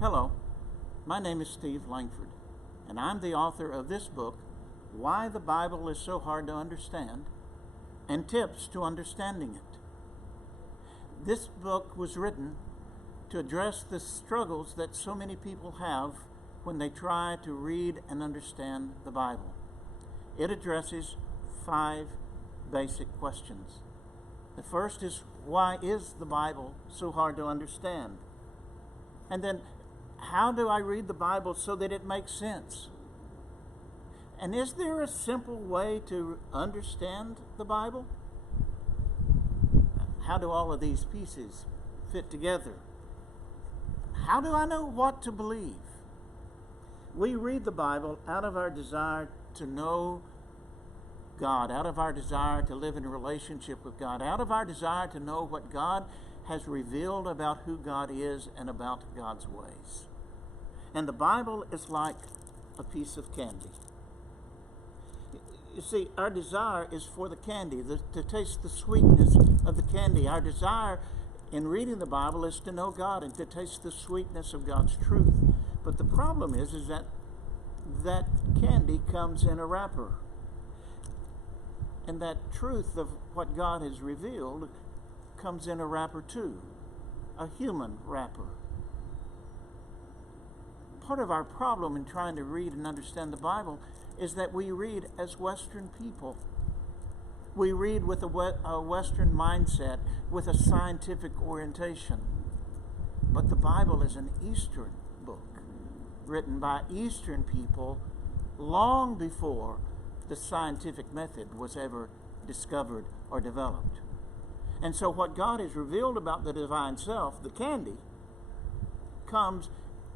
Hello, my name is Steve Langford, and I'm the author of this book, Why the Bible is So Hard to Understand, and Tips to Understanding It. This book was written to address the struggles that so many people have when they try to read and understand the Bible. It addresses 5 basic questions. The first is, why is the Bible so hard to understand? And then, how do I read the Bible so that it makes sense? And is there a simple way to understand the Bible? How do all of these pieces fit together? How do I know what to believe? We read the Bible out of our desire to know God, out of our desire to live in a relationship with God, out of our desire to know what God has revealed about who God is and about God's ways. And the Bible is like a piece of candy. You see, our desire is for the candy, to taste the sweetness of the candy. Our desire in reading the Bible is to know God and to taste the sweetness of God's truth. But the problem is that candy comes in a wrapper. And that truth of what God has revealed comes in a wrapper too, a human wrapper. Part of our problem in trying to read and understand the Bible is that we read as Western people. We read with a Western mindset, with a scientific orientation. But the Bible is an Eastern book, written by Eastern people long before the scientific method was ever discovered or developed. And so what God has revealed about the divine self, the candy, comes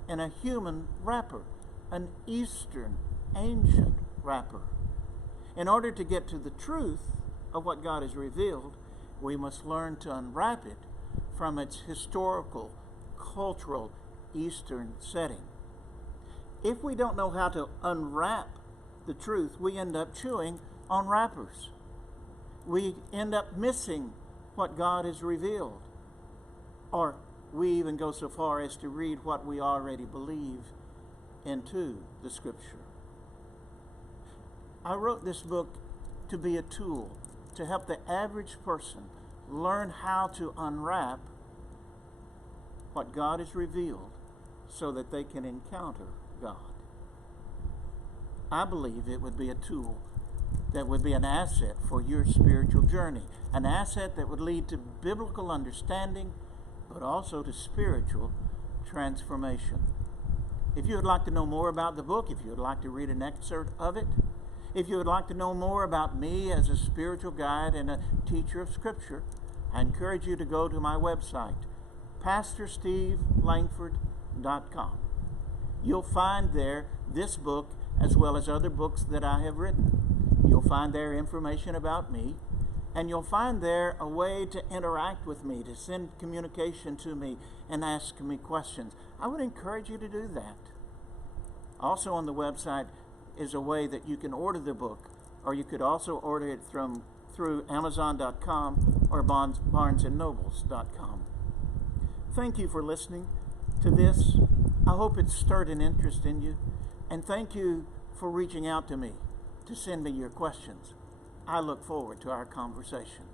in a human wrapper, an Eastern, ancient wrapper. In order to get to the truth of what God has revealed, we must learn to unwrap it from its historical, cultural, Eastern setting. If we don't know how to unwrap the truth, we end up chewing on wrappers. We end up missing what God has revealed. Or we even go so far as to read what we already believe into the Scripture. I wrote this book to be a tool to help the average person learn how to unwrap what God has revealed so that they can encounter God. I believe it would be a tool that would be an asset for your spiritual journey, an asset that would lead to biblical understanding, but also to spiritual transformation. If you would like to know more about the book, if you would like to read an excerpt of it, if you would like to know more about me as a spiritual guide and a teacher of Scripture, I encourage you to go to my website, PastorSteveLangford.com. You'll find there this book as well as other books that I have written. You'll find there information about me, and you'll find there a way to interact with me, to send communication to me and ask me questions. I would encourage you to do that. Also on the website is a way that you can order the book, or you could also order it through Amazon.com or BarnesandNobles.com. Thank you for listening to this. I hope it stirred an interest in you, and thank you for reaching out to me to send me your questions. I look forward to our conversation.